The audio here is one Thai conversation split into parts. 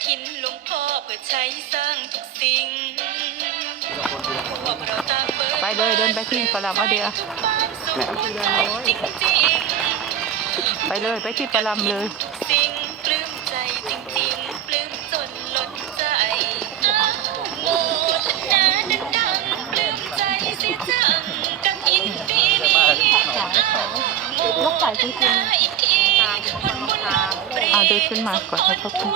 ใช้สร้างทุกสิ่งพวกเราต่างเบิกไปเลยเดินไปที่ประลำเอาเดียวบ้านสุขใจจริงไปเลยไปที่ประลำเลยๆสิ่งปลื้มใจจริงๆปลื้มจนล้นใจอ้าวโมทนาดังๆปลื้มใจเสียจังกับอินปีนี้โมทนาอีกทีผลบุญล้นปรีเอาเดินขึ้นมาก่อนให้เขาขึ้น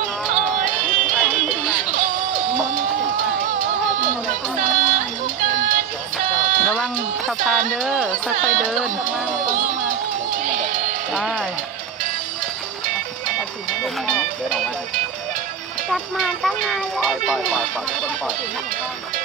ระวังสะพานเด้อค่อยๆเดินไปจับมาตั้งนานแล้วปล่อยปล่อยปล่อยปล่อย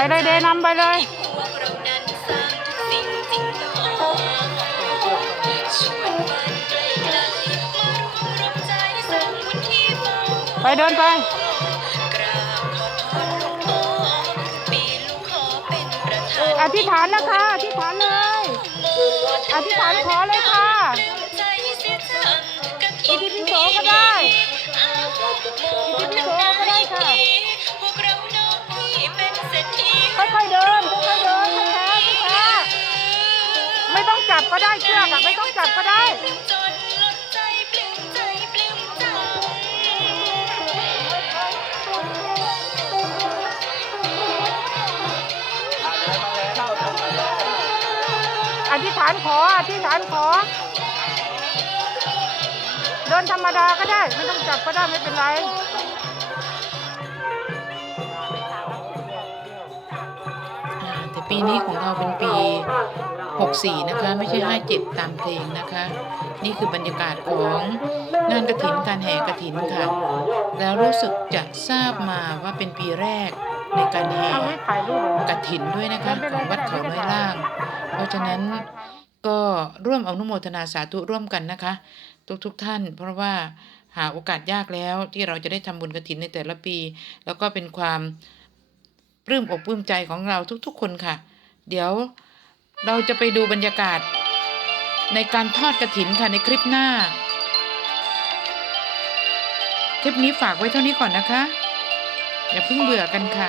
ไปเลยเดนำไปเลยไปเดินไปอธิษฐานนะคะอธิษฐานเลย อธิษฐานขอเลยค่ะ ก็ได้เชือกอะไม่ต้องจับก็ได้ปลื้มจนล้นใจปลื้มใจปลื้มจังอธิษฐานขออธิษฐานขอ เดินธรรมดาก็ได้ ไม่ต้องจับก็ได้ไม่เป็นไรอ่าแต่ปีนี้ของเราเป็นปี 64 นะคะ ไม่ใช่ 57 ตามเพลงนะคะ นี่คือบรรยากาศของงานกระถินการแห่กระถินค่ะ แล้วรู้สึกจะทราบมาว่าเป็นปีแรกในการแห่กระถินด้วยนะคะของวัดเขาน้อยล่าง เพราะฉะนั้นก็ร่วมอนุโมทนาสาธุร่วมกันนะคะ ทุกๆทท่าน เพราะว่าหาโอกาสยากแล้วที่เราจะได้ทำบุญกระถินในแต่ละปี แล้วก็เป็นความปลื้มอกปลื้มใจของเราทุกๆ คนค่ะ เดี๋ยว เราจะไปดูบรรยากาศ ในการทอดกระถินค่ะในคลิปหน้า คลิปนี้ฝากไว้เท่านี้ก่อนนะคะ อย่าเพิ่งเบื่อกันค่ะ